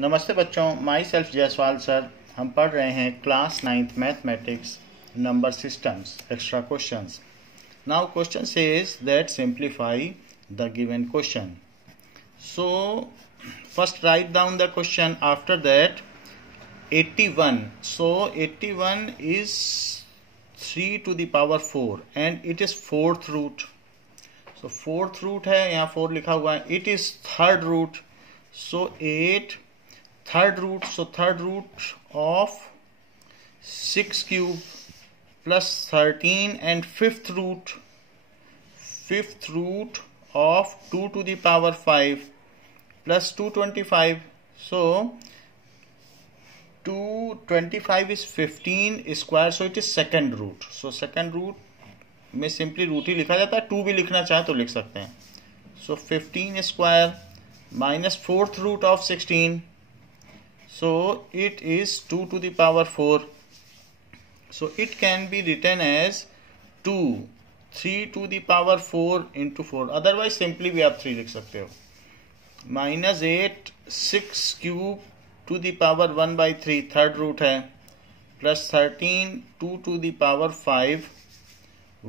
नमस्ते बच्चों, my self Jaiswal sir. हम पढ़ रहे हैं class 9th mathematics number systems extra questions. Now question says that simplify the given question. So first write down the question, after that 81. So 81 is 3 to the power 4 and it is fourth root. So fourth root है, यहाँ 4 लिखा हुआ है. It is third root. So 8 third root. So third root of 6 cube plus 13 and fifth root of 2 to the power 5 plus 225. So 225 is 15 square. So it is second root. So second root में simply root ही लिखा जाता है. 2 भी लिखना चाहे तो लिख सकते हैं. So 15 square minus fourth root of 16. So it is 2 to the power 4. So it can be written as 3 to the power 4 into 4. Otherwise simply भी आप 3 लिख सकते हो. Minus 8 6 cube to the power 1 by 3 third root है, plus 13 2 to the power 5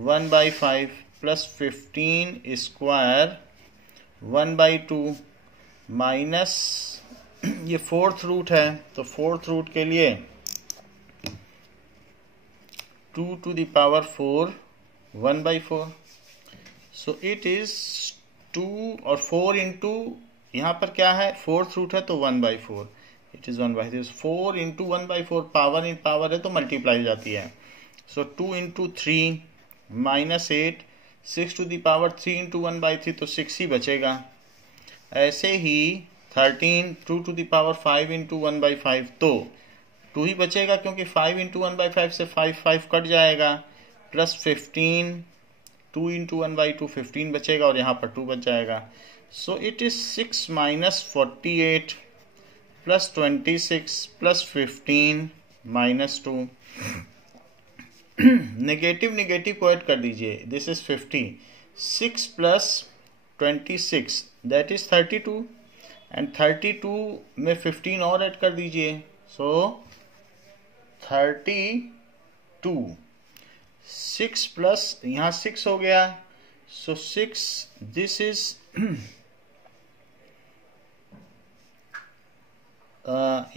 1 by 5 plus 15 square 1 by 2 minus ये fourth root है, तो fourth root के लिए 2 to the power 4 1 by 4. So it is 2 और 4 इंटू यहाँ पर क्या है, फोर्थ रूट है तो 1 by 4. It is 1 by 4. 4 into 1 by 4 power in power है तो मल्टीप्लाई हो जाती है. So 2 into 3 minus 8 6 to the power 3 into 1 by 3 तो 6 ही बचेगा. ऐसे ही 13 2 to the power 5 into 1 by 5 तो 2 ही बचेगा, क्योंकि 5 इंटू 1 by 5 से 5 कट जाएगा, प्लस 15 2 इंटू 1 by 2 15 बचेगा और यहाँ पर 2 बच जाएगा. सो it is 6 minus 48 plus 26 plus 15 minus 2. Negative को ऐड कर दीजिए. This is 50. 6 plus 26 that is 32 and 32 में 15 और ऐड कर दीजिए. सो 32 6 प्लस यहाँ 6 हो गया. सो 6 दिस इज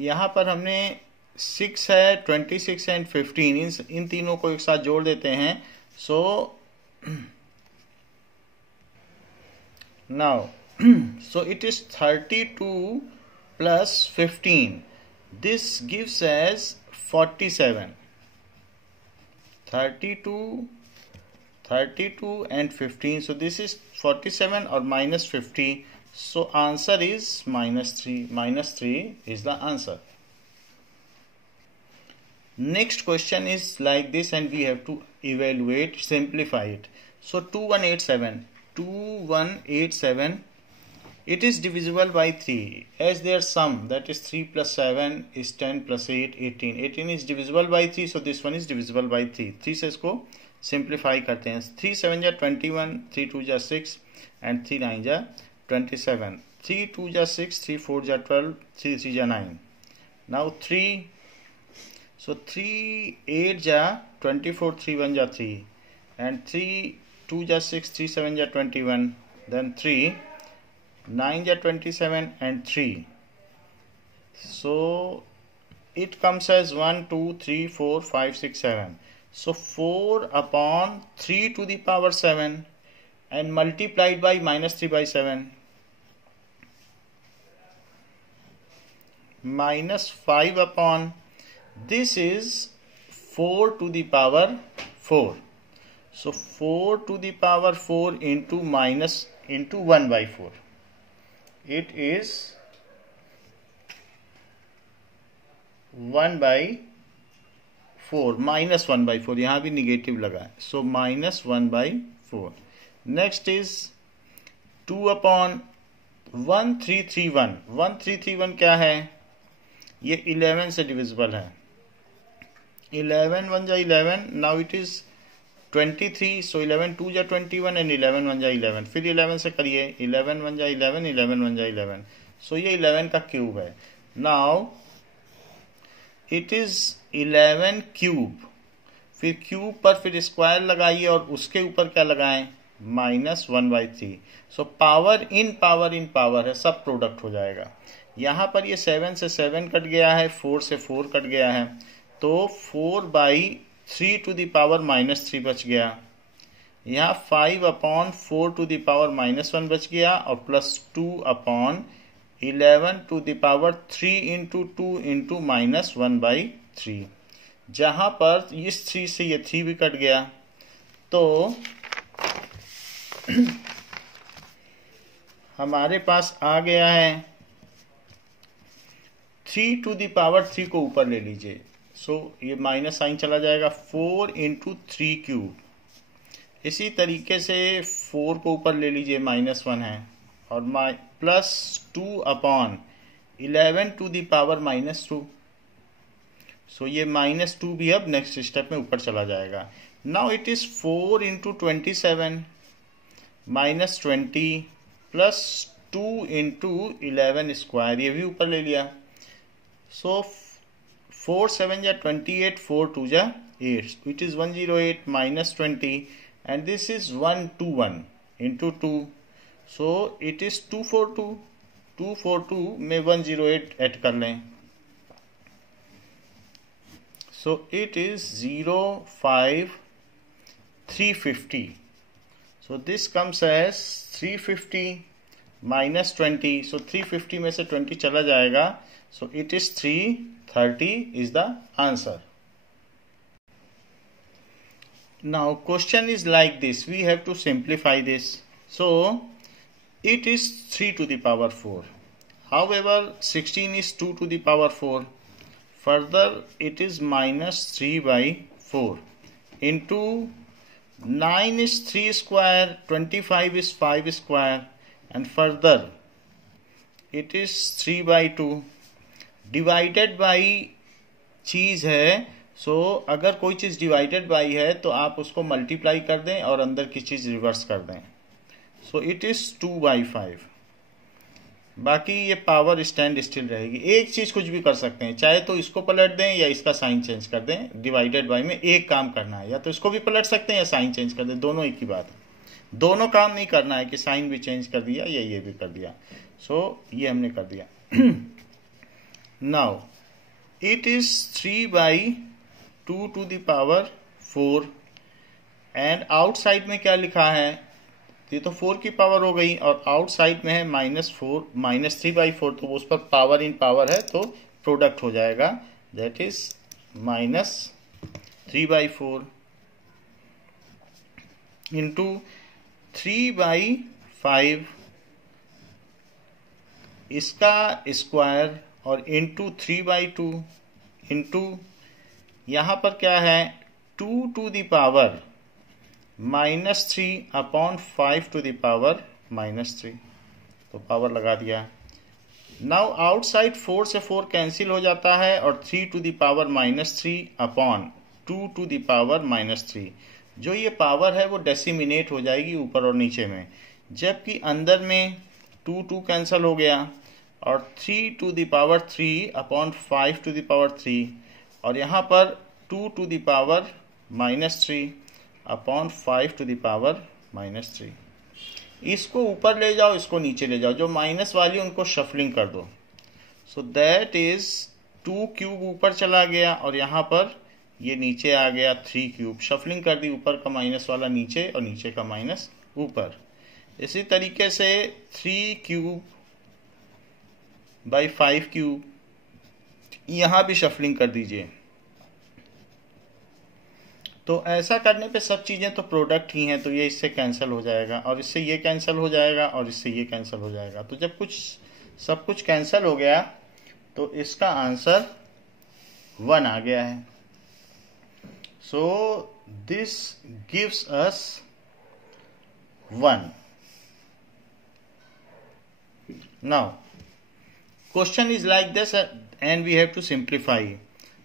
यहाँ पर हमने 6 है 26 एंड 15 इन तीनों को एक साथ जोड़ देते हैं. So now so it is 32 plus 15. This gives as 47. 32 and 15. So this is 47 or minus 50. So answer is minus 3. Minus 3 is the answer. Next question is like this and we have to evaluate, simplify it. So 2187. It is divisible by 3 as their sum, that is 3 plus 7 is 10 plus 8 18. 18 is divisible by 3, so this one is divisible by 3. 3 से इसको simplify करते हैं. 3 7 जा 21, 3 2 जा 6 and 3 9 जा 27. 3 2 जा 6, 3 4 जा 12, 3 3 जा 9. Now 3, so 3 8 जा 24, 3 1 जा 3 and 3 2 जा 6, 3 7 जा 21, then 3 9 ja 27 and 3. So it comes as 1 2 3 4 5 6 7. So 4 upon 3 to the power 7 and multiplied by minus 3 by 7 minus 5 upon this is 4 to the power 4. So 4 to the power 4 into minus into 1 by 4. It is 1 by 4 minus 1 by 4. यहाँ भी negative लगा है, so minus 1 by 4. Next is 2 upon 1331. 1331 क्या है, ये 11 से divisible है. 11 1 जा 11. Now it is 23, so 11 2 जा 21 and 11 1 जा 11. फिर 11 से करिए, 11 1 जा 11, 11 1 जा 11. सो ये 11 का क्यूब है. नाउ इट इज 11 क्यूब, फिर क्यूब पर फिर स्क्वायर लगाइए और उसके ऊपर क्या लगाएं, -1/3। सो पावर इन पावर है, सब प्रोडक्ट हो जाएगा। यहाँ पर ये 7 से 7 कट गया है, 4 से 4 कट गया है, तो 4/3 टू द पावर -3 बच गया। यहाँ 5/4 टू द पावर -1 बच गया और +2/11 to the power 3 into 2 into -1/3। जहाँ पर इस 3 से ये 3 भी कट गया, तो हमारे पास आ गया है 3 टू द पावर 3 को ऊपर ले लीजिए। सो ये माइनस साइन चला जाएगा, 4 इंटू 3 क्यूब। इसी तरीके से 4 को ऊपर ले लीजिए, -1 है, और +2/11 टू द पावर -2। सो ये -2 भी अब नेक्स्ट स्टेप में ऊपर चला जाएगा। Now it is 4 into 27 -20 plus 2 into 11 square, ये भी ऊपर ले लिया। सो 4 7 जा 28, 4 2 जा 8, it is 108 -20 and this is 121 into 2, so it is 242। 242 में 108 ऐड कर लें, so it is 05350। so this comes as 350 -20, so 350 में से 20 चला जाएगा, so it is 330 is the answer। Now question is like this, we have to simplify this. So it is 3 to the power 4, however 16 is 2 to the power 4, further it is -3/4 into 9 is 3 square, 25 is 5 square, and further it is 3/2 divided by चीज़ है। सो अगर कोई चीज़ divided by है तो आप उसको multiply कर दें और अंदर की चीज़ रिवर्स कर दें। So it is 2/5। बाकी ये पावर स्टैंड स्टिल रहेगी। एक चीज़ कुछ भी कर सकते हैं, चाहे तो इसको पलट दें या इसका साइन चेंज कर दें। डिवाइडेड बाई में एक काम करना है, या तो इसको भी पलट सकते हैं या साइन चेंज कर दें, दोनों एक ही बात है। दोनों काम नहीं करना है कि साइन भी चेंज कर दिया या ये भी कर दिया। सो ये हमने कर दिया। Now it is 3/2 to the power 4 and outside में क्या लिखा है, ये तो 4 की पावर हो गई और आउटसाइड में है -3/4, तो उस पर पावर इन पावर है तो प्रोडक्ट हो जाएगा, दैट इज -3/4 इंटू 3/5 इसका स्क्वायर और इंटू 3/2 इंटू यहाँ पर क्या है 2 to the power -3/5 to the power -3, तो पावर लगा दिया। नाउ आउटसाइड 4 से 4 कैंसिल हो जाता है और 3 to the power -3/2 to the power -3, जो ये पावर है वो डेसिमिनेट हो जाएगी ऊपर और नीचे में, जबकि अंदर में 2 कैंसिल हो गया और 3 to the power 3/5 to the power 3, और यहाँ पर 2 to the power -3/5 to the power -3। इसको ऊपर ले जाओ, इसको नीचे ले जाओ, जो माइनस वाली उनको शफलिंग कर दो। सो दैट इज 2 क्यूब ऊपर चला गया और यहाँ पर ये नीचे आ गया 3 क्यूब। शफलिंग कर दी, ऊपर का माइनस वाला नीचे और नीचे का माइनस ऊपर। इसी तरीके से 3 क्यूब बाई 5 क्यूब, यहाँ भी शफलिंग कर दीजिए। तो ऐसा करने पे सब चीज़ें तो प्रोडक्ट ही हैं, तो ये इससे कैंसिल हो जाएगा और इससे ये कैंसिल हो जाएगा और इससे ये कैंसिल हो जाएगा। तो जब सब कुछ कैंसिल हो गया तो इसका आंसर 1 आ गया है। So this gives us 1। Now question is like this and we have to simplify.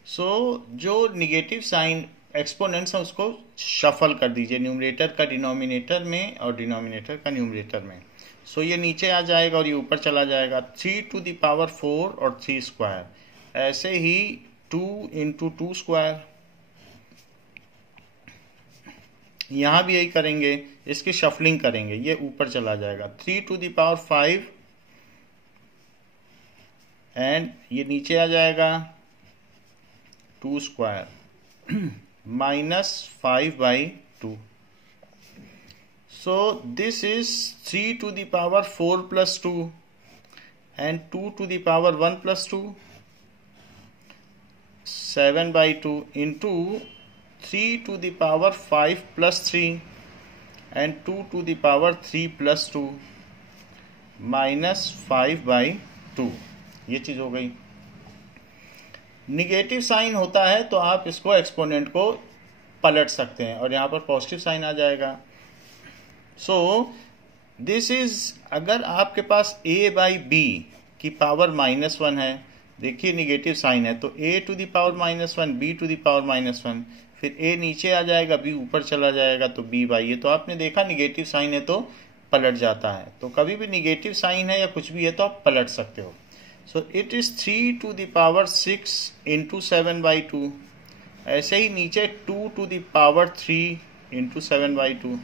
So जो निगेटिव साइन एक्सपोनेंट्स है उसको शफल कर दीजिए, न्यूमरेटर का डिनोमिनेटर में और डिनोमिनेटर का न्यूमरेटर में। सो ये नीचे आ जाएगा और ये ऊपर चला जाएगा। 3 टू द पावर 4 और 3 स्क्वायर। ऐसे ही 2 इंटू 2 स्क्वायर, यहाँ भी यही करेंगे, इसकी शफलिंग करेंगे, ये ऊपर चला जाएगा। 3 टू द पावर 5 एंड ये नीचे आ जाएगा 2 square minus 5/2। So this is 3 to the power 4 plus 2 and 2 to the power 1 plus 2, 7/2 into 3 to the power 5 plus 3 and 2 to the power 3 plus 2 minus 5/2। ये चीज हो गई। निगेटिव साइन होता है तो आप इसको एक्सपोनेंट को पलट सकते हैं और यहाँ पर पॉजिटिव साइन आ जाएगा। सो दिस इज, अगर आपके पास a/b की पावर -1 है, देखिए निगेटिव साइन है, तो a to the power -1, b to the power -1, फिर a नीचे आ जाएगा, b ऊपर चला जाएगा, तो b/a। तो आपने देखा निगेटिव साइन है तो पलट जाता है। तो कभी भी निगेटिव साइन है या कुछ भी है तो आप पलट सकते हो। So it is 3 to the power 6 into 7/2। ऐसे ही नीचे 2 टू द पावर 3 इंटू 7/2,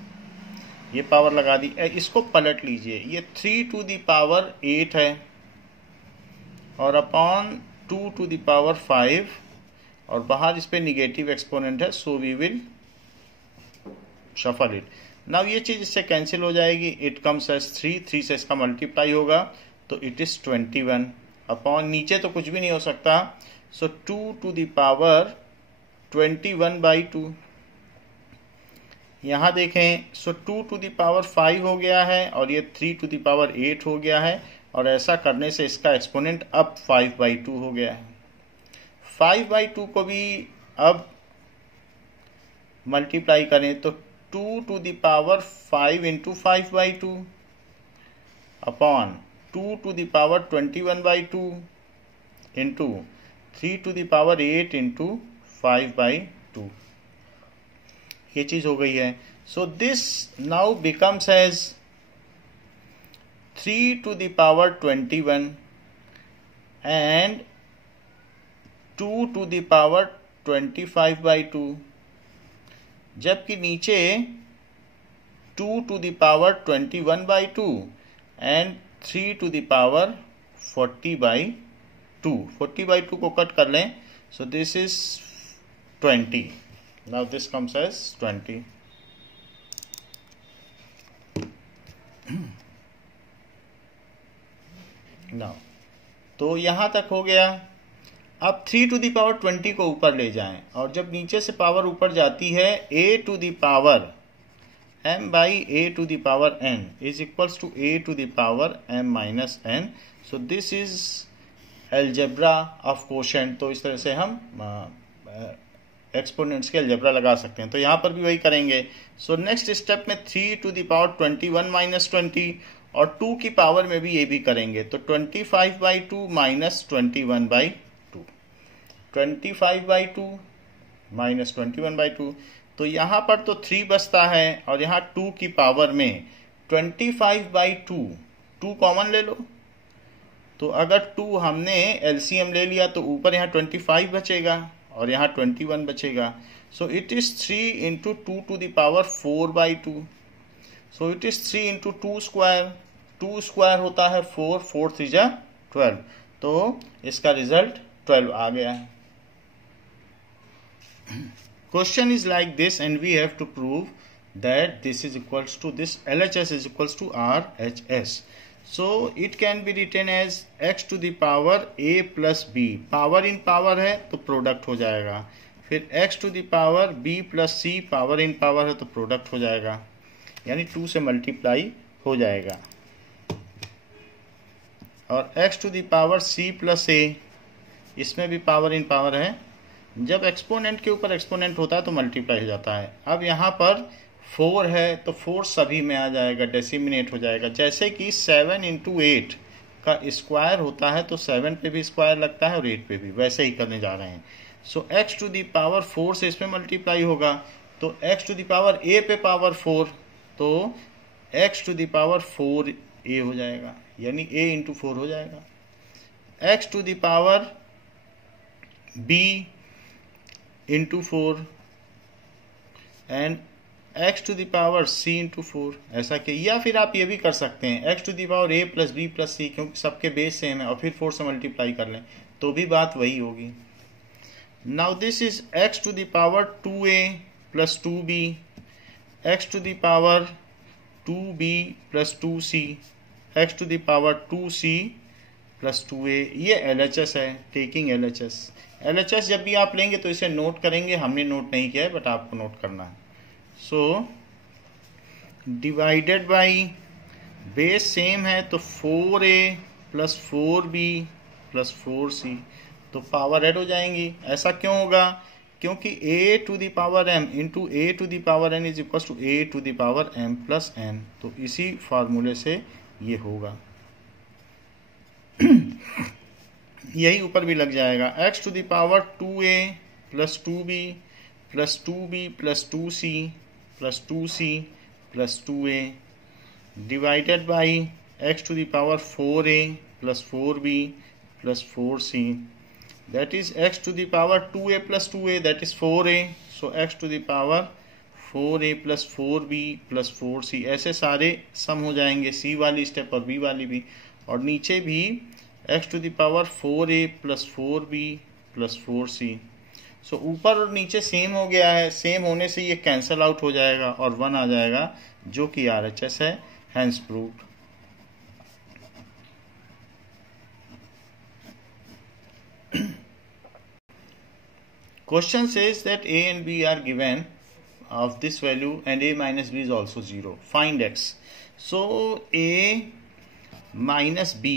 ये पावर लगा दी। इसको पलट लीजिए, ये 3 टू द पावर 8 है और अपॉन 2 टू द पावर 5, और बाहर इस पे निगेटिव एक्सपोनेंट है, so we will shuffle it. Now ये चीज इससे कैंसिल हो जाएगी, इट कम्स एज 3 से इसका मल्टीप्लाई होगा तो इट इज 21 अपॉन, नीचे तो कुछ भी नहीं हो सकता, सो 2 टू द पावर 21/2। यहाँ देखें, सो 2 टू द पावर 5 हो गया है और ये 3 टू द पावर 8 हो गया है, और ऐसा करने से इसका एक्सपोनेंट अब 5/2 हो गया है। 5/2 को भी अब मल्टीप्लाई करें तो 2 to the power 5 into 5/2 upon 2 to the power 21/2 into 3 to the power 8 into 5/2। ये चीज हो गई है। So this now becomes as 3 to the power 21 and 2 to the power 25/2, जबकि नीचे 2 to the power 21/2 and 3 to the power 40/2। 40/2 को cut कर लें, so this is 20। Now this comes as 20। Now तो यहां तक हो गया। अब 3 टू द पावर 20 को ऊपर ले जाएं, और जब नीचे से पावर ऊपर जाती है, a to the power m by a to the power n is equals to a to the power m minus n। So this is algebra of quotient. तो इस तरह से हम एक्सपोनेंट्स के एल्जेब्रा लगा सकते हैं। तो यहाँ पर भी वही करेंगे। सो नेक्स्ट स्टेप में 3 टू द पावर 21 माइनस 20, और 2 की पावर में भी ये भी करेंगे, तो 25/2 माइनस 21/2, 25/2 माइनस 21/2। तो यहाँ पर तो 3 बचता है, और यहाँ 2 की पावर में 25/2, 2 कॉमन ले लो, तो अगर 2 हमने एलसीएम ले लिया तो ऊपर यहाँ 25 बचेगा और यहाँ 21 बचेगा। So it is 3 into 2 to the power 4/2। So it is 3 into 2 square, 2 square होता है 4, 4 3 जा 12, तो इसका रिजल्ट 12 आ गया है। Question is like this, and we have to prove that this is equals to this LHS is equals to RHS. So it can be written as x to the power a plus b. Power in power है तो product हो जाएगा। फिर x to the power b plus c, power in power है तो product हो जाएगा, यानी 2 से मल्टीप्लाई हो जाएगा। और x to the power c plus a, इसमें भी पावर इन पावर है। जब एक्सपोनेंट के ऊपर एक्सपोनेंट होता है तो मल्टीप्लाई हो जाता है। अब यहाँ पर 4 है तो 4 सभी में आ जाएगा, डेसिमिनेट हो जाएगा। जैसे कि 7 इंटू 8 का स्क्वायर होता है तो 7 पे भी स्क्वायर लगता है और 8 पे भी, वैसे ही करने जा रहे हैं। So x to the power 4 से इसमें मल्टीप्लाई होगा, तो x to the power a पे पावर 4, तो x to the power 4 a हो जाएगा, यानी a इंटू 4 हो जाएगा। x to the power b into 4 and x to the power c into 4, ऐसा कि, या फिर आप ये भी कर सकते हैं x to the power a plus b plus c, क्योंकि सबके बेस सेम है, और फिर 4 से मल्टीप्लाई कर लें तो भी बात वही होगी। Now this is x to the power 2a plus 2b, x to the power 2b plus 2c, x to the power 2c plus 2a। ये LHS है, टेकिंग LHS। LHS जब भी आप लेंगे तो इसे नोट करेंगे, हमने नोट नहीं किया है बट आपको नोट करना है। So divided by, base same है तो 4a plus 4b plus 4c, तो पावर ऐड हो जाएंगी। ऐसा क्यों होगा? क्योंकि a to the power m into a to the power n is equal to a to the power m plus n, तो इसी फार्मूले से ये होगा। यही ऊपर भी लग जाएगा, x to the power 2a plus 2b plus 2b plus 2c plus 2c plus 2a divided by x to the power 4a plus 4b plus 4c, that is x to the power 2a plus 2a, that is 4a, so x to the power 4a plus 4b plus 4c, ऐसे सारे सम हो जाएंगे, c वाली step और b वाली भी, और नीचे भी x to the power 4a plus 4b plus 4c। सो ऊपर और नीचे सेम हो गया है, सेम होने से ये कैंसल आउट हो जाएगा और 1 आ जाएगा जो कि RHS है, hence proved. Question says that a and b are given of this value and a minus b is also 0. Find x. So a minus b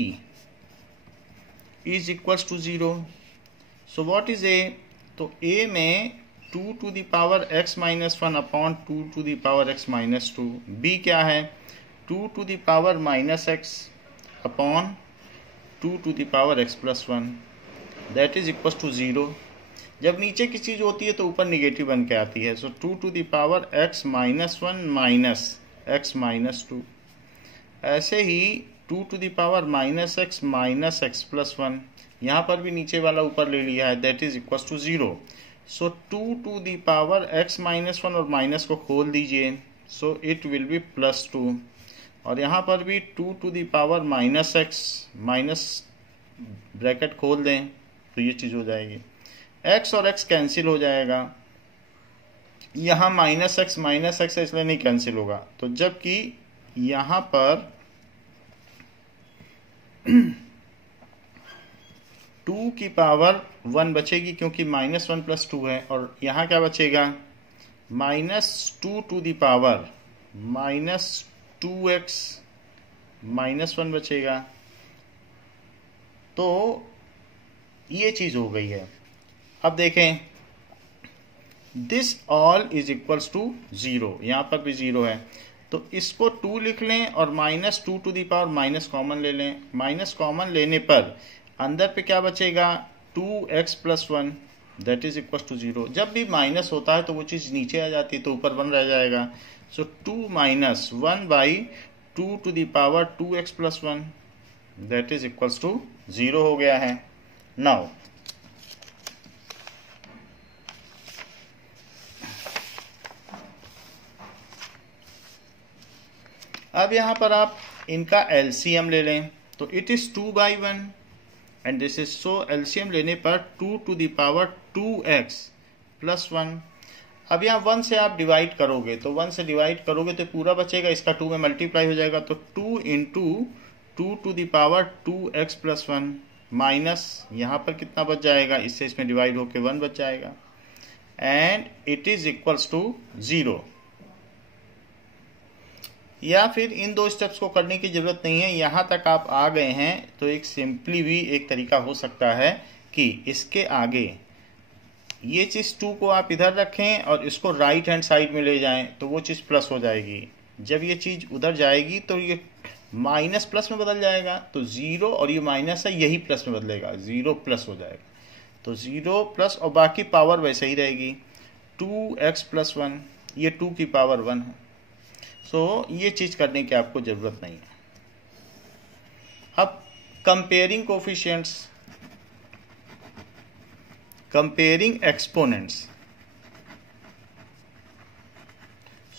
is equals to 0. So what is a? तो a में 2 to the power x minus 1 upon 2 to the power x minus 2. b क्या है? 2 to the power minus x upon 2 to the power x plus 1. That is equals to 0. जब नीचे की चीज होती है तो ऊपर निगेटिव बन के आती है। So 2 to the power x minus 1 minus x minus 2, ऐसे ही 2 to the power minus x plus 1, यहाँ पर भी नीचे वाला ऊपर ले लिया है, that is equal to 0। So 2 to the power x minus 1 और माइनस को खोल दीजिए, so it will be plus 2, और यहाँ पर भी 2 to the power minus x minus bracket खोल दें तो ये चीज हो जाएगी, x और x कैंसिल हो जाएगा, यहाँ माइनस x है इसलिए नहीं कैंसिल होगा, तो जबकि यहाँ पर 2 की पावर 1 बचेगी क्योंकि माइनस 1 प्लस 2 है, और यहाँ क्या बचेगा? Minus 2 to the power minus 2x minus 1 बचेगा, तो ये चीज हो गई है। अब देखें, this all is equals to 0, यहाँ पर भी 0 है, तो इसको 2 लिख लें और minus 2 to the power minus common ले लें। माइनस कॉमन लेने पर अंदर पे क्या बचेगा? 2x plus 1, that is equal to 0। जब भी माइनस होता है तो वो चीज़ नीचे आ जाती है, तो ऊपर 1 रह जाएगा। So 2 minus 1 by 2 to the power 2x plus 1, that is equals to 0 हो गया है। नाउ अब यहाँ पर आप इनका LCM ले लें, तो it is 2/1 and this is, so LCM लेने पर 2 to the power 2x plus 1। अब यहाँ 1 से आप डिवाइड करोगे, तो 1 से डिवाइड करोगे तो पूरा बचेगा, इसका 2 में मल्टीप्लाई हो जाएगा, तो 2 into 2 to the power 2x plus 1 minus यहाँ पर कितना बच जाएगा, इससे इसमें डिवाइड होके 1 बच जाएगा, and it is equals to 0। या फिर इन दो स्टेप्स को करने की जरूरत नहीं है, यहाँ तक आप आ गए हैं तो एक सिंपली भी एक तरीका हो सकता है कि इसके आगे ये चीज़ 2 को आप इधर रखें और इसको राइट हैंड साइड में ले जाएं, तो वो चीज़ प्लस हो जाएगी। जब ये चीज़ उधर जाएगी तो ये माइनस प्लस में बदल जाएगा, तो 0 और ये माइनस है यही प्लस में बदलेगा, 0 प्लस हो जाएगा, तो 0 प्लस, और बाकी पावर वैसे ही रहेगी, 2x प्लस 1, ये 2 की पावर 1 है। सो ये चीज़ करने की आपको ज़रूरत नहीं है। अब कंपेयरिंग कोफिशिएंट्स, कंपेयरिंग एक्सपोनेंट्स।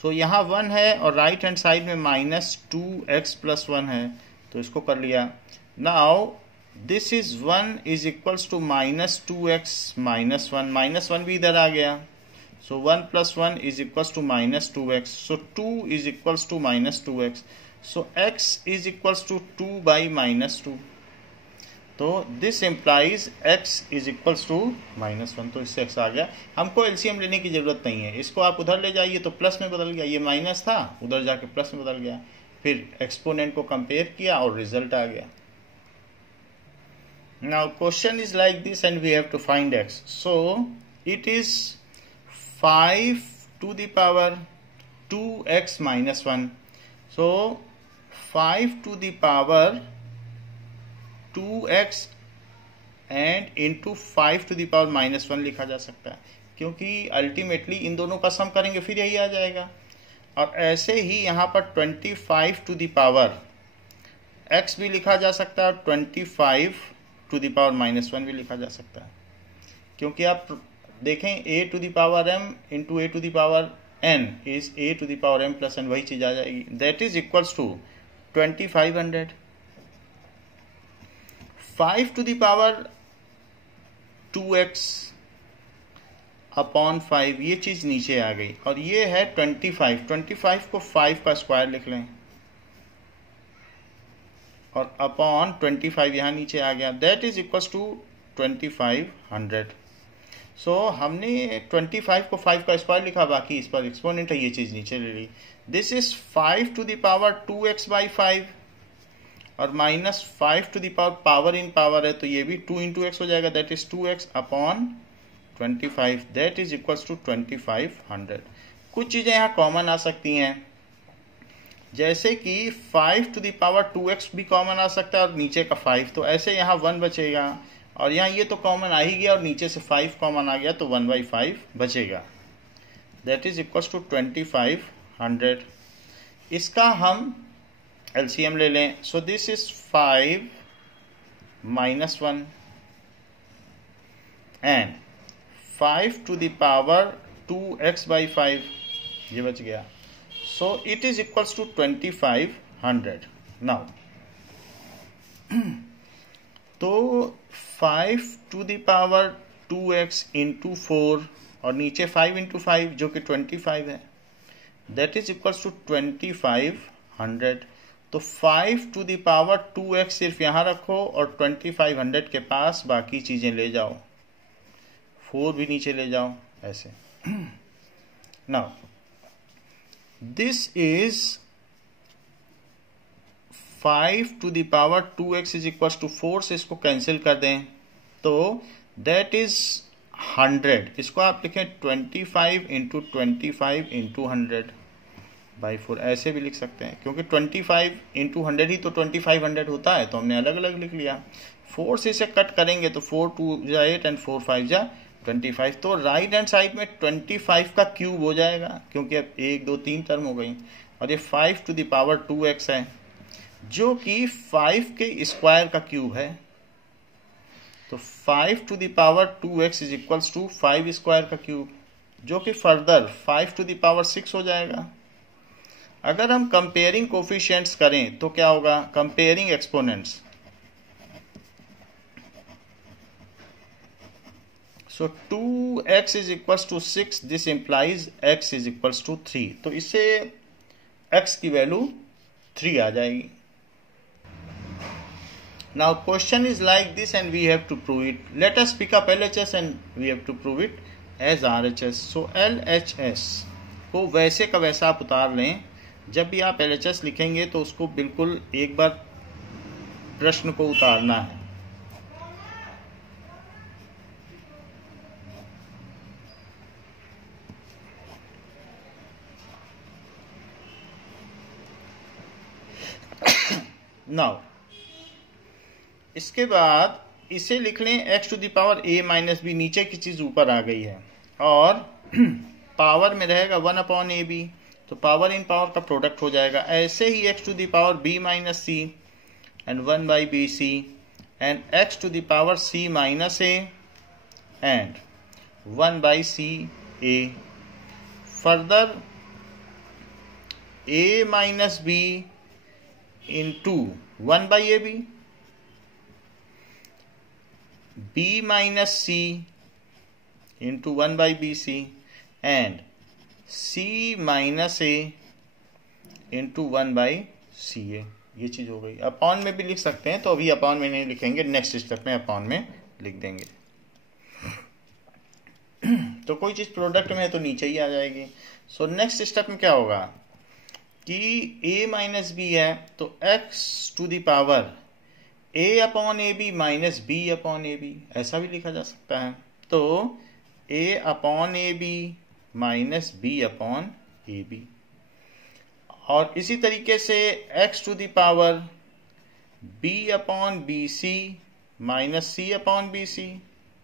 सो यहाँ 1 है और राइट हैंड साइड में -2x+1 है, तो इसको कर लिया। Now this is 1 is equals to -2x -1, -1 भी इधर आ गया। So 1 + 1 is equals to -2x, so 2 is equals to -2x, so x is equals to 2/-2, तो this implies x is equals to -1, तो इससे x आ गया। हमको एलसीएम लेने की जरूरत नहीं है, इसको आप उधर ले जाइए तो प्लस में बदल गया, ये माइनस था उधर जाके प्लस में बदल गया, फिर एक्सपोनेंट को कंपेयर किया और रिजल्ट आ गया। Now question is like this and we have to find x, so it is 5 to the power 2x - 1, so 5 to the power 2x and into 5 to the power -1 लिखा जा सकता है, क्योंकि अल्टीमेटली इन दोनों का सम करेंगे फिर यही आ जाएगा। और ऐसे ही यहाँ पर 25 to the power x भी लिखा जा सकता है और 25 to the power -1 भी लिखा जा सकता है, क्योंकि आप देखें a to the power m into a to the power n is a to the power m plus n, वही चीज आ जाएगी। That is equals to 2500। 5 to the power 2x upon 5, ये चीज नीचे आ गई, और ये है 25 को 5 का स्क्वायर लिख लें और अपॉन 25 यहाँ नीचे आ गया, दैट इज इक्वल्स टू 2500। सो हमने 25 को 5 का स्क्वायर लिखा, बाकी इस पर एक्सपोनेंट है, ये चीज नीचे ले ली। This is 5 to the power 2x/5 और -5 to the power power in power है, तो ये भी 2 × x हो जाएगा, that is 2x upon 25, that is equals to 2500। कुछ चीजें यहाँ कॉमन आ सकती हैं, जैसे कि 5 to the power 2x भी कॉमन आ सकता है और नीचे का 5, तो ऐसे यहाँ 1 बचेगा, और यहाँ ये तो कॉमन आ ही गया और नीचे से 5 कॉमन आ गया, तो 1/5 बचेगा, दैट इज इक्वल्स टू 2500। इसका हम एलसीएम ले लें, so this is 5 - 1 and 5 to the power 2x/5, ये बच गया, so it is equals to 2500। Now तो 5 to the power 2x into 4 और नीचे 5 × 5 जो कि 25 है, दैट इज इक्वल्स टू 2500। तो 5 to the power 2x सिर्फ यहाँ रखो और 2500 के पास बाकी चीजें ले जाओ, 4 भी नीचे ले जाओ, ऐसे। Now this is 5 to the power 2x is equal to 4 से इसको कैंसिल कर दें, तो दैट इज 100। इसको आप लिखें 25 × 25 × 100/4, ऐसे भी लिख सकते हैं, क्योंकि 25 × 100 ही तो 2500 होता है, तो हमने अलग अलग लिख लिया। 4 से इसे कट करेंगे तो 4 × 2 = 8 एंड 4 × 5 = 25, तो राइट हैंड साइड में 25 का क्यूब हो जाएगा, क्योंकि अब 1 2 3 टर्म हो गई, और ये 5 to the power 2x है जो कि 5 के स्क्वायर का क्यूब है, तो 5 to the power 2x is equals to 5 square का क्यूब, जो कि फर्दर 5 to the power 6 हो जाएगा। अगर हम कंपेयरिंग कोफिशिएंट्स करें तो क्या होगा, comparing exponents, so 2x is equals to 6, this implies x is equals to 3, तो इससे x की वैल्यू 3 आ जाएगी। Now question is like this and we have to prove it. Let us pick up LHS and we have to prove it as RHS. So LHS को वैसे का वैसा आप उतार लें, जब भी आप LHS लिखेंगे तो उसको बिल्कुल एक बार प्रश्न को उतारना है। Now इसके बाद इसे लिख लें x to the power a - b, नीचे की चीज ऊपर आ गई है, और पावर में रहेगा 1/ab, तो पावर इन पावर का प्रोडक्ट हो जाएगा। ऐसे ही x to the power b - c and 1 by BC and x to the power C minus A and 1 by CA. Further, A minus B into 1 by AB, B minus C into 1 by BC and C minus A into 1 by CA. ये चीज़ हो गई. Upon में भी लिख सकते हैं, तो अभी अपॉन में नहीं लिखेंगे, नेक्स्ट स्टेप में अपॉन में लिख देंगे. तो कोई चीज़ प्रोडक्ट में है तो नीचे ही आ जाएगी. सो नेक्स्ट स्टेप में क्या होगा कि a माइनस बी है तो x to the power a upon A B minus B upon A B, ऐसा भी लिखा जा सकता है. तो a upon A B minus B upon A B. और इसी तरीके से x to the power b upon B C minus C upon B C,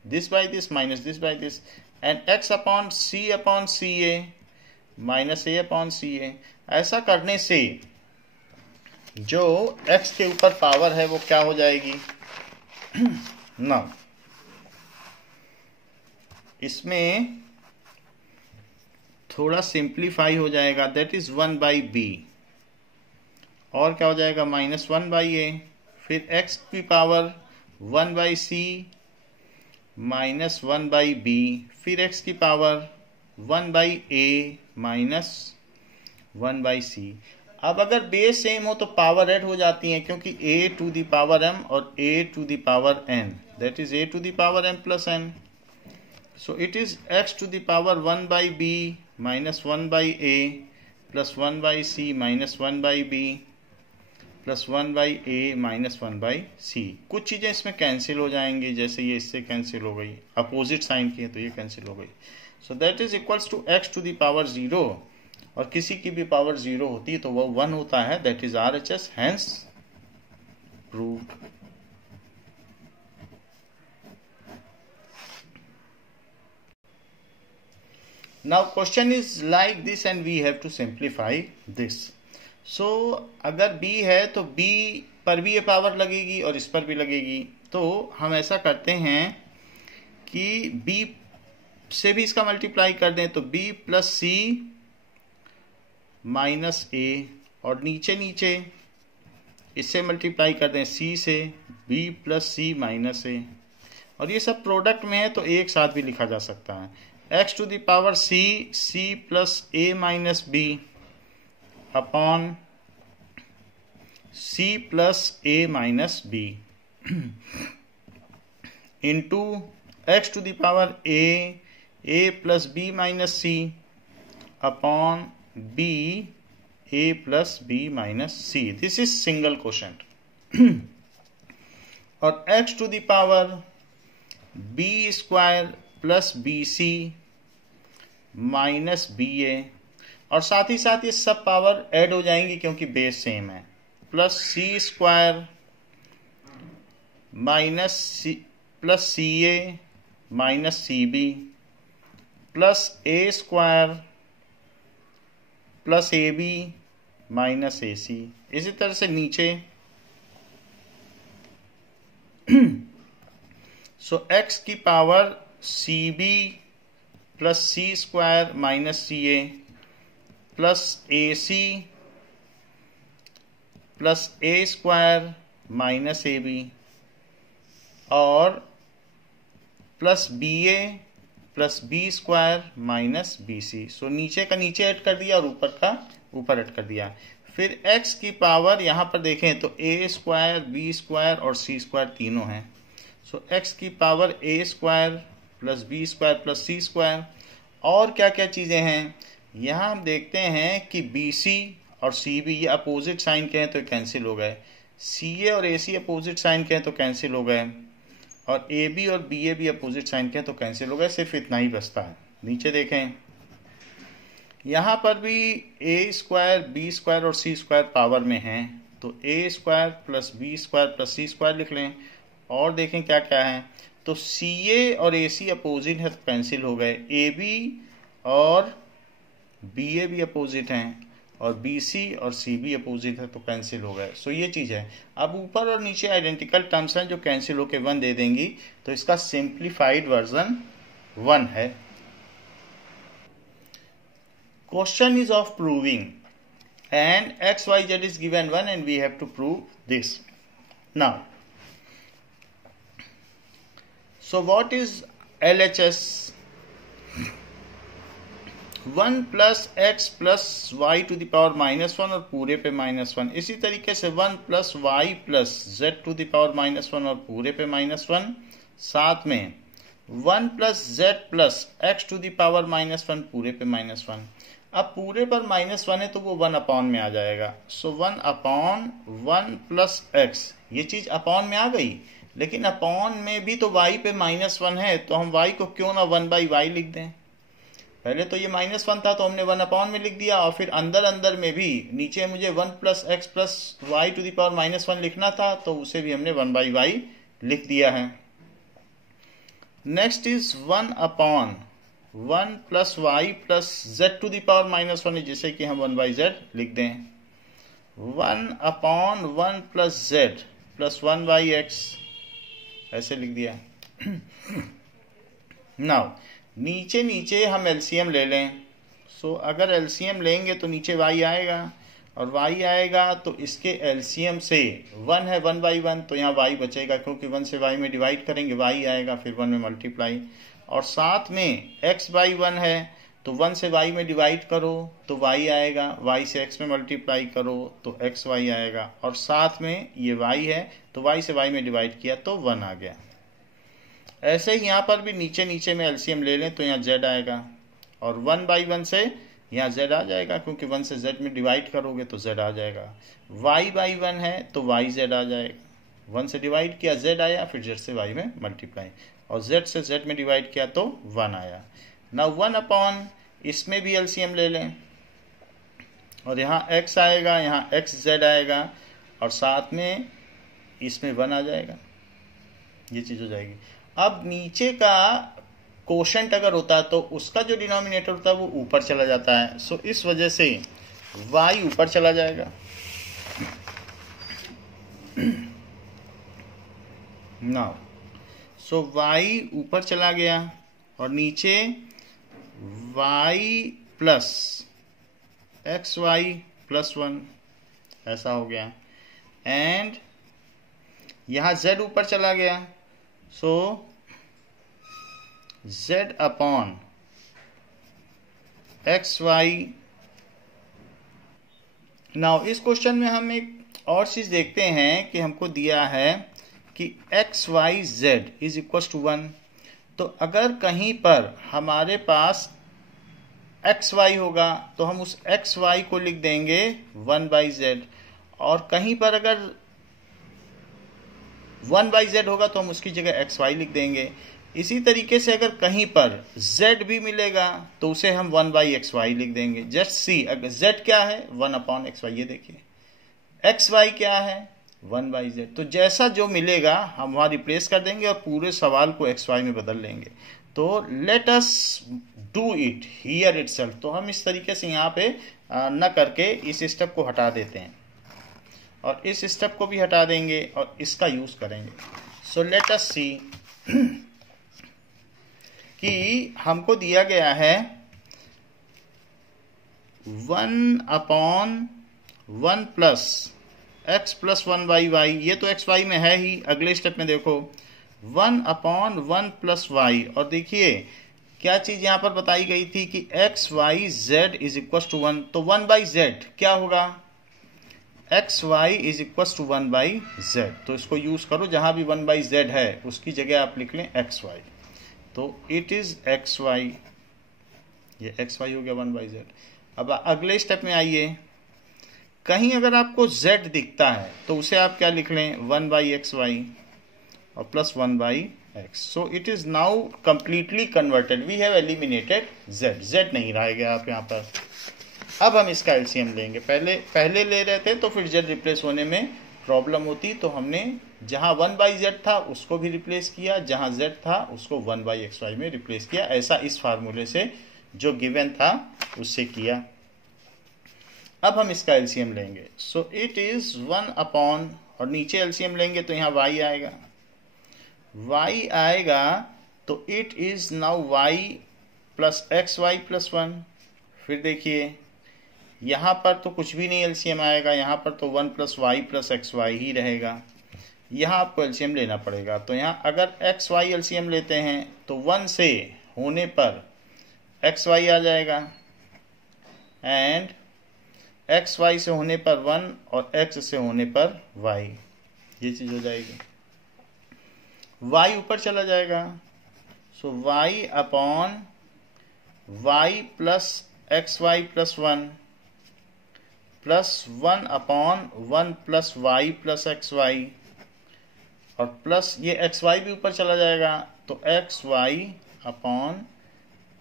this by this minus this by this, and x upon C A minus A upon C A. ऐसा करने से जो x के ऊपर power है वो क्या हो जाएगी ना, इसमें थोड़ा सिंप्लीफाई हो जाएगा, दैट इज 1 बाई बी, और क्या हो जाएगा माइनस 1 बाई ए, फिर x की power 1 by C minus 1 by B, फिर x की power 1 by A minus 1 by C. अब अगर बेस सेम हो तो पावर ऐड हो जाती है, क्योंकि a to the power m और a to the power n, that is a to the power m plus n. So it is x to the power 1 by b minus 1 by a plus 1 by c minus 1 by b plus 1 by a minus 1 by c. कुछ चीज़ें इसमें cancel हो जाएंगी, जैसे ये इससे cancel हो गई, अपोजिट साइन की है तो ये कैंसिल हो गई. So that is equals to x to the power 0, और किसी की भी पावर 0 होती है तो वह 1 होता है, that is RHS, hence proved. Now question is like this and we have to simplify this. So अगर b है तो b पर भी ये पावर लगेगी और इस पर भी लगेगी, तो हम ऐसा करते हैं कि b से भी इसका मल्टीप्लाई कर दें, तो b प्लस सी माइनस ए, और नीचे नीचे इससे मल्टीप्लाई कर दें c से b प्लस सी माइनस ए, और ये सब प्रोडक्ट में है तो एक साथ भी लिखा जा सकता है. x to the power c plus a minus B upon c plus a minus B into x to the power a plus b minus c upon b a plus b minus c. This is single quotient. और x to the power b square plus B C minus B A, और साथ ही साथ ये सब power add हो जाएंगी क्योंकि base same है, plus C square minus C plus C A minus C B plus A square plus A B minus A C. इसी तरह से नीचे सो x की power C B plus C square minus C A plus A C plus A square minus A B, और plus B A plus B square minus B C. So नीचे का नीचे add कर दिया और ऊपर का ऊपर ऐड कर दिया. फिर x की पावर यहाँ पर देखें तो ए स्क्वायर बी स्क्वायर और सी स्क्वायर तीनों हैं. सो x की power A square plus B square plus C square. और क्या क्या चीज़ें हैं यहाँ हम देखते हैं कि बी सी और सी बी ये अपोजिट साइन के हैं तो कैंसिल हो गए, सी ए और ए सी अपोजिट साइन के हैं तो कैंसिल हो गए, और ए बी और बी ए भी अपोजिट साइन के हैं तो कैंसिल हो गए. सिर्फ इतना ही बचता है. नीचे देखें यहाँ पर भी ए स्क्वायर बी स्क्वायर और सी स्क्वायर पावर में हैं, तो A square plus B square plus C square लिख लें. और देखें क्या क्या है, तो सी ए और ए सी अपोजिट है तो कैंसिल हो गए, ए बी और बी ए भी अपोजिट हैं, और BC और CB अपोजिट है तो कैंसिल हो गए। सो ये चीज़ है। अब ऊपर और नीचे आइडेंटिकल टर्म्स हैं जो कैंसिल होके 1 दे देंगी, तो इसका सिंप्लीफाइड वर्जन 1 है। Question is of proving and XYZ is given 1 and we have to prove this. Now, so what is LHS? 1 plus x plus y to the power -1 और पूरे पे -1। इसी तरीके से 1 plus y plus z to the power -1 और पूरे पे -1। साथ में 1 plus z plus x to the power -1 पूरे पे -1। अब पूरे पर -1 है तो वो 1 अपॉन में आ जाएगा। सो 1 अपॉन 1 प्लस x, ये चीज अपॉन में आ गई, लेकिन अपॉन में भी तो y पे -1 है, तो हम y को क्यों ना 1/y लिख दें। पहले तो ये -1 था तो हमने 1 अपॉन में लिख दिया, और फिर अंदर अंदर में भी नीचे मुझे 1 plus x plus y to the power -1 लिखना था, तो उसे भी हमने 1/y लिख दिया है। Next is 1 upon 1 plus Y plus z to the power -1 है, जिसे कि हम 1/z लिख दें। 1 upon 1 plus Z plus 1/x ऐसे लिख दिया। नाउ नीचे नीचे हम एलसीएम ले लें। सो अगर एलसीएम लेंगे तो नीचे y आएगा, और y आएगा तो इसके एलसीएम से 1 है 1/1, तो यहाँ y बचेगा, क्योंकि 1 से y में डिवाइड करेंगे y आएगा, फिर 1 में मल्टीप्लाई, और साथ में x/1 है तो 1 से y में डिवाइड करो तो y आएगा, y से x में मल्टीप्लाई करो तो xy आएगा, और साथ में ये y है तो y से y में डिवाइड किया तो 1 आ गया। ऐसे ही यहाँ पर भी नीचे नीचे में एलसीएम ले लें तो यहाँ z आएगा, और 1/1 से यहाँ z आ जाएगा, क्योंकि 1 से z में डिवाइड करोगे तो z आ जाएगा। y/1 है तो yz आ जाएगा, 1 से डिवाइड किया z आया, फिर z से y में मल्टीप्लाई, और z से z में डिवाइड किया तो 1 आया। नाउ 1 अपॉन इसमें भी एलसीएम ले लें, और यहाँ x आएगा, यहाँ xz आएगा, और साथ में इसमें 1 आ जाएगा, ये चीज़ हो जाएगी। अब नीचे का कोशेंट अगर होता है तो उसका जो डिनोमिनेटर होता है वो ऊपर चला जाता है, सो इस वजह से y ऊपर चला जाएगा। नाउ सो y ऊपर चला गया, और नीचे y प्लस xy प्लस 1 ऐसा हो गया, एंड यहाँ z ऊपर चला गया, सो z अपॉन xy। नाउ इस क्वेश्चन में हम एक और चीज देखते हैं कि हमको दिया है कि xyz इज इक्वल टू 1, तो अगर कहीं पर हमारे पास xy होगा तो हम उस xy को लिख देंगे 1/z, और कहीं पर अगर 1/z होगा तो हम उसकी जगह xy लिख देंगे। इसी तरीके से अगर कहीं पर z भी मिलेगा तो उसे हम 1/xy लिख देंगे। जस्ट सी, अगर z क्या है 1/xy, ये देखिए, xy क्या है 1/z, तो जैसा जो मिलेगा हम वहाँ रिप्लेस कर देंगे और पूरे सवाल को xy में बदल लेंगे। तो let us do it here itself, तो हम इस तरीके से यहाँ पे न करके इस स्टेप को हटा देते हैं, और इस स्टेप को भी हटा देंगे और इसका यूज करेंगे। सो लेट अस सी कि हमको दिया गया है 1/1 प्लस x प्लस 1/y, ये तो xy में है ही। अगले स्टेप में देखो 1/1 प्लस y, और देखिए क्या चीज यहां पर बताई गई थी कि xyz इज इक्वल टू 1, तो 1/z क्या होगा, xy is equal to 1/z, तो इसको यूज करो, जहां भी 1/z है उसकी जगह आप लिख लें xy, तो इट इज xy, ये xy हो गया 1/z। अब अगले स्टेप में आइए, कहीं अगर आपको z दिखता है तो उसे आप क्या लिख लें 1/xy और plus 1/x, so it is now completely converted, we have eliminated z नहीं रहेगा आप यहाँ पर। अब हम इसका एलसीएम लेंगे, पहले ले रहे थे तो फिर z रिप्लेस होने में प्रॉब्लम होती, तो हमने जहां 1/z था उसको भी रिप्लेस किया, जहां z था उसको 1/xy में रिप्लेस किया, ऐसा इस फार्मूले से जो गिवन था उससे किया। अब हम इसका एलसीएम लेंगे, सो इट इज 1 अपॉन, और नीचे एलसीएम लेंगे तो यहाँ y आएगा, y आएगा तो it is now y plus x Y plus 1। फिर देखिए यहाँ पर तो कुछ भी नहीं एलसीएम आएगा, यहाँ पर तो 1 plus Y plus x y ही रहेगा, यहाँ आपको एलसीएम लेना पड़ेगा। तो यहाँ अगर एक्स वाई एलसीएम लेते हैं तो 1 से होने पर एक्स वाई आ जाएगा, एंड एक्स वाई से होने पर 1 और एक्स से होने पर वाई, ये चीज़ हो जाएगी। वाई ऊपर चला जाएगा, so Y upon Y plus x Y plus 1 plus 1 upon 1 plus Y plus x Y, और प्लस ये एक्स वाई भी ऊपर चला जाएगा, तो X Y upon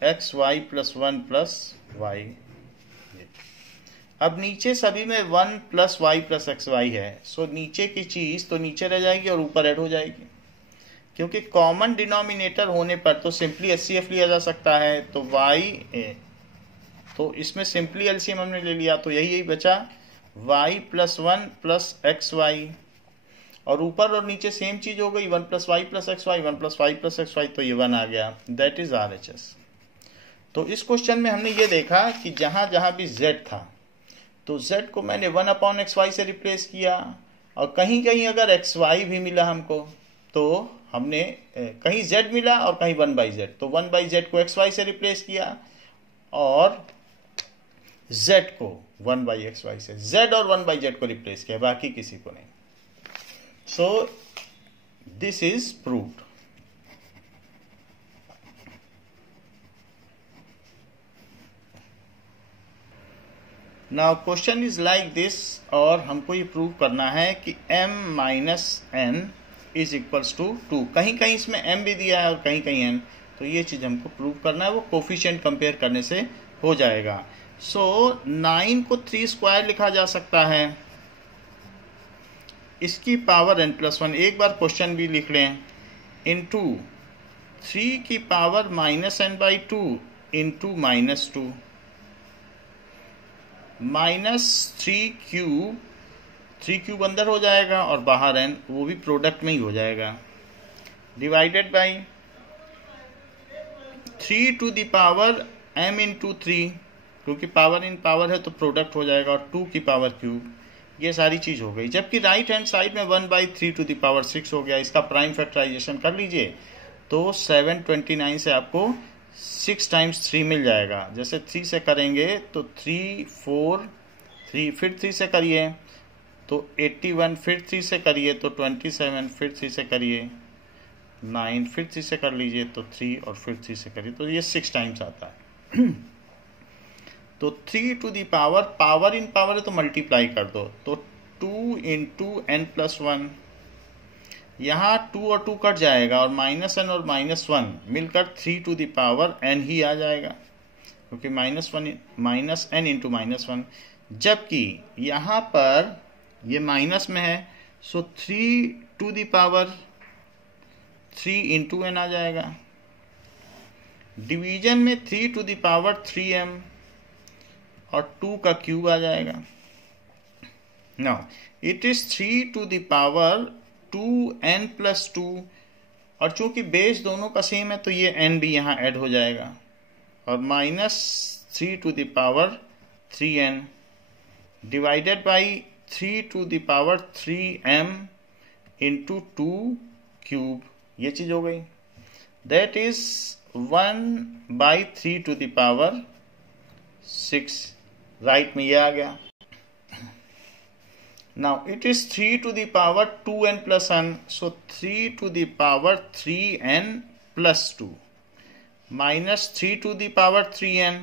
X Y plus 1 plus Y. अब नीचे सभी में 1 plus Y plus x Y है, सो नीचे की चीज़ तो नीचे रह जाएगी और ऊपर ऐड हो जाएगी, क्योंकि कॉमन डिनोमिनेटर होने पर तो सिंपली एचसीएफ लिया जा सकता है। तो वाई ए, तो इसमें सिंपली एलसीएम हमने ले लिया, तो यही बचा y plus 1 plus x Y, और ऊपर और नीचे सेम चीज हो गई, 1 plus Y plus x y, 1 plus Y plus x y, तो ये 1 आ गया, दैट इज RHS। तो इस क्वेश्चन में हमने ये देखा कि जहां जहां भी z था तो z को मैंने 1 अपॉन एक्स वाई से रिप्लेस किया, और कहीं कहीं अगर एक्स वाई भी मिला हमको तो हमने कहीं z मिला और कहीं 1 बाई जेड, तो 1 बाई जेड को एक्स वाई से रिप्लेस किया और z को 1 बाई एक्स वाई से, z और 1 बाई जेड को रिप्लेस किया, बाकी किसी को नहीं। So this is proved. Now question is like this, और हमको ये प्रूव करना है कि m minus n is equals to 2। कहीं कहीं इसमें m भी दिया है और कहीं कहीं n, तो ये चीज हमको प्रूव करना है, वो कोफिशिएंट कंपेयर करने से हो जाएगा। सो 9 को 3 स्क्वायर लिखा जा सकता है, इसकी पावर n प्लस 1, एक बार क्वेश्चन भी लिख लें, इंटू 3 की power minus n by 2 into minus 2 minus 3 cube अंदर हो जाएगा और बाहर n, वो भी प्रोडक्ट में ही हो जाएगा, divided by 3 to the power m into 3, क्योंकि पावर इन पावर है तो प्रोडक्ट हो जाएगा, और 2 की पावर क्यूब, ये सारी चीज हो गई। जबकि राइट हैंड साइड में 1 बाई 3 टू द पावर 6 हो गया, इसका प्राइम फैक्टराइजेशन कर लीजिए तो 729 से आपको 6 टाइम्स 3 मिल जाएगा। जैसे 3 से करेंगे तो 3 4 3, फिर 3 से करिए तो 81, फिर 3 से करिए तो 27, फिर 3 से करिए 9, फिर 3 से कर लीजिए तो 3, और फिर 3 से करिए तो ये 6 टाइम्स आता है। तो 3 to the power, power in power है तो मल्टीप्लाई कर दो, तो 2 इंटू n प्लस 1, यहाँ 2 और 2 कट जाएगा और माइनस n और माइनस 1 मिलकर 3 टू दी पावर n ही आ जाएगा, क्योंकि माइनस n इंटू माइनस 1, जबकि यहाँ पर ये माइनस में है, so 3 to the power 3 into n आ जाएगा। डिवीजन में 3 टू दी पावर 3m और 2 का क्यूब आ जाएगा। Now it is 3 to the power 2n plus 2, और चूंकि बेस दोनों का सेम है तो ये n भी यहाँ ऐड हो जाएगा, और minus 3 to the power 3n divided by 3 to the power 3m into 2 cube, ये चीज हो गई, that is 1 by 3 to the power 6, right में ये आ गया। Now it is 3 to the power 2n plus 1, so 3 to the power 3n plus 2 minus 3 to the power 3n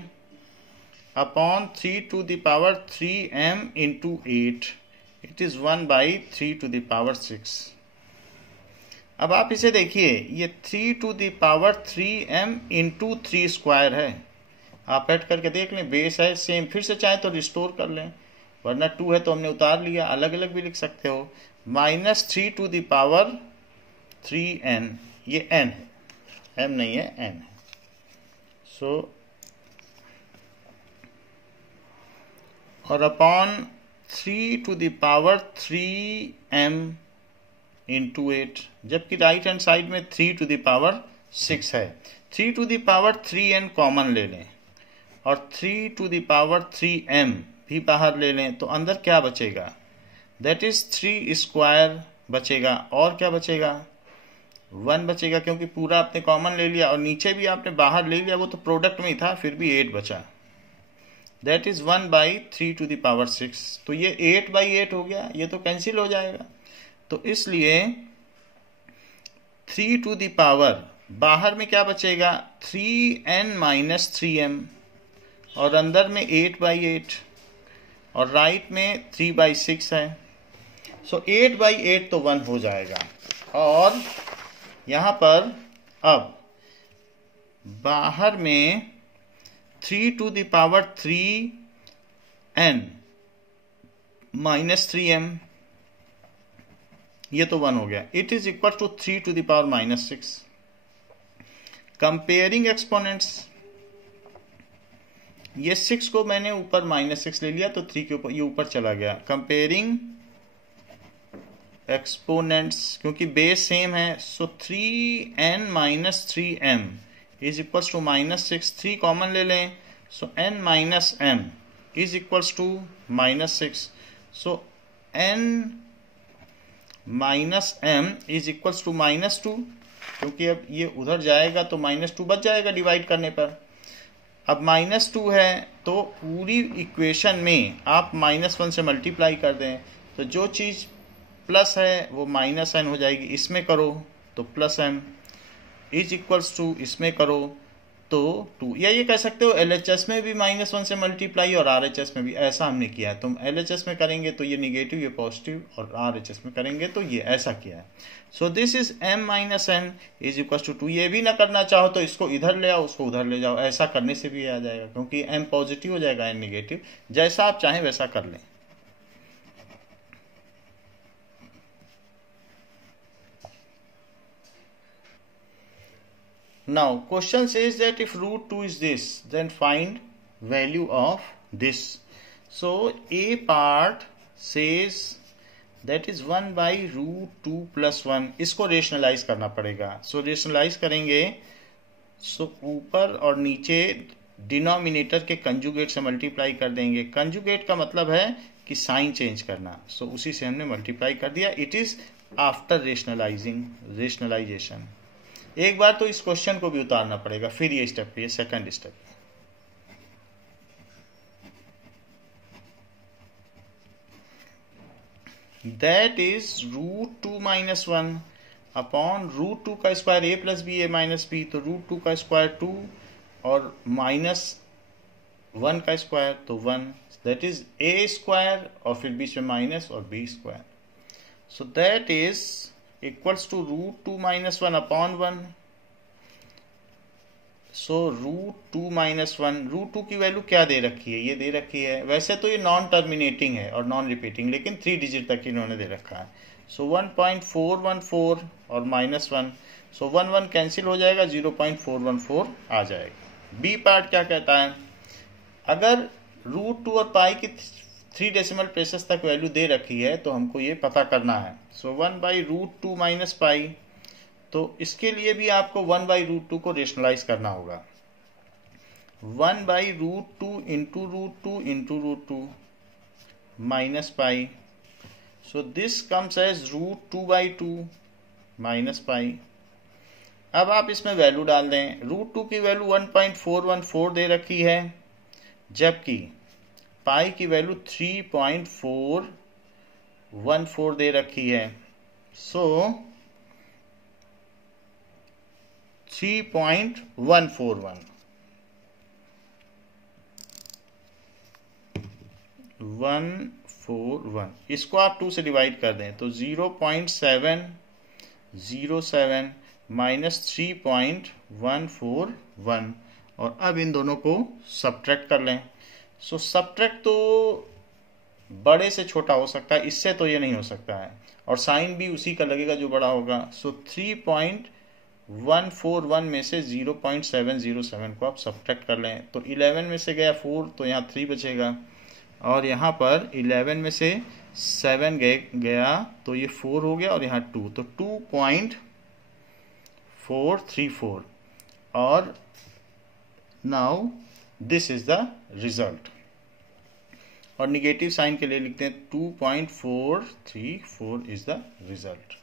upon 3 to the power 3m into 8, it is 1 by 3 to the power 6। अब आप इसे देखिए, ये 3 to the power 3m into 3 square है, आप add करके देख लें, बेस है सेम, फिर से चाहे तो रिस्टोर कर लें, वरना 2 है तो हमने उतार लिया, अलग अलग भी लिख सकते हो, minus 3 to the power 3n, ये n है, m नहीं है, n है। सो और upon 3 to the power 3m into 8, जबकि राइट हैंड साइड में 3 to the power 6 है। 3 to the power 3n common ले लें और 3 to the power 3m भी बाहर ले लें, तो अंदर क्या बचेगा, दैट इज 3 स्क्वायर बचेगा। और क्या बचेगा, 1 बचेगा, क्योंकि पूरा आपने कॉमन ले लिया और नीचे भी आपने बाहर ले लिया, वो तो प्रोडक्ट में ही था, फिर भी 8 बचा। That is 1/3 to the power 6। तो ये 8/8 हो गया, ये तो कैंसिल हो जाएगा। तो इसलिए 3 to the power बाहर में क्या बचेगा, 3n - 3m, और अंदर में 8/8, और राइट में 3/6 है। सो 8/8 तो 1 हो जाएगा। और यहां पर अब बाहर में 3 to the power 3n - 3m, ये तो 1 हो गया। It is equal to 3 to the power -6। Comparing exponents, ये 6 को मैंने ऊपर -6 ले लिया, तो 3 के ऊपर ये ऊपर चला गया। कंपेयरिंग एक्सपोनेंट्स, क्योंकि बेस सेम है, so 3n - 3m is equals to -6। 3 common ले लें, so n - m is equals to -6। So n - m is equals to -2, क्योंकि अब ये उधर जाएगा तो -2 बच जाएगा डिवाइड करने पर। अब -2 है तो पूरी इक्वेशन में आप -1 से मल्टीप्लाई कर दें, तो जो चीज़ प्लस है वो -n हो जाएगी। इसमें करो तो +m इज इक्वल्स टू, इसमें करो तो 2। या ये कह सकते हो LHS में भी -1 से मल्टीप्लाई और RHS में भी, ऐसा हमने किया है। तुम LHS में करेंगे तो ये निगेटिव, ये पॉजिटिव, और RHS में करेंगे तो ये, ऐसा किया है। So this is m - n is equals to 2। ये भी ना करना चाहो तो इसको इधर ले आओ, उसको उधर ले जाओ, ऐसा करने से भी आ जाएगा, क्योंकि m पॉजिटिव हो जाएगा, n निगेटिव। जैसा आप चाहें वैसा कर लें। Now question says that if √2 is this, then find value of this. So A part says that is 1/√2 + 1। इसको रेशनलाइज करना पड़ेगा। सो रेशनलाइज करेंगे, सो ऊपर और नीचे डिनोमिनेटर के कंजुगेट से मल्टीप्लाई कर देंगे। कंजुगेट का मतलब है कि साइन चेंज करना, सो उसी से हमने मल्टीप्लाई कर दिया। It is after rationalization. एक बार तो इस क्वेश्चन को भी उतारना पड़ेगा, फिर ये स्टेप, ये second step. That is √2 - 1 upon √2 का square a + b a - b, तो √2 का स्क्वायर 2 और -1 का स्क्वायर तो 1, दैट इज a स्क्वायर और फिर बीच में माइनस और b square. So that is equals to √2 - 1 upon 1। So √2 - 1, √2 की वैल्यू क्या दे रखी है, ये दे रखी है। वैसे तो ये नॉन टर्मिनेटिंग है और नॉन रिपीटिंग, लेकिन 3 डिजिट तक इन्होंने दे रखा है। सो 1.414 और -1, सो 1 1 कैंसिल हो जाएगा, 0.414 आ जाएगा। बी पार्ट क्या कहता है, अगर √2 और पाई की 3 डेसिमल प्लेसेस तक वैल्यू दे रखी है तो हमको ये पता करना है। सो 1/√2 - पाई, तो इसके लिए भी आपको 1/√2 को रेशनलाइज करना होगा। 1/√2 into √2 into √2 - pi, so this comes as √2/2 - pi. अब आप इसमें वैल्यू डाल दें। √2 की वैल्यू 1.414 दे रखी है, जबकि पाई की वैल्यू 3.414 दे रखी है। सो 3.141 141, इसको आप 2 से डिवाइड कर दें तो 0.707 माइनस 3.141, और अब इन दोनों को सब्ट्रैक्ट कर लें। सो सब्ट्रैक्ट तो बड़े से छोटा हो सकता है, इससे तो ये नहीं हो सकता है, और साइन भी उसी का लगेगा जो बड़ा होगा। सो 3.141 में से 0.707 को आप सब्ट्रैक्ट कर लें तो 11 में से गया 4, तो यहाँ 3 बचेगा। और यहाँ पर 11 में से 7 गया तो ये 4 हो गया और यहाँ 2, तो 2.434 और now this is the result. और निगेटिव साइन के लिए लिखते हैं 2.434 इज द रिजल्ट।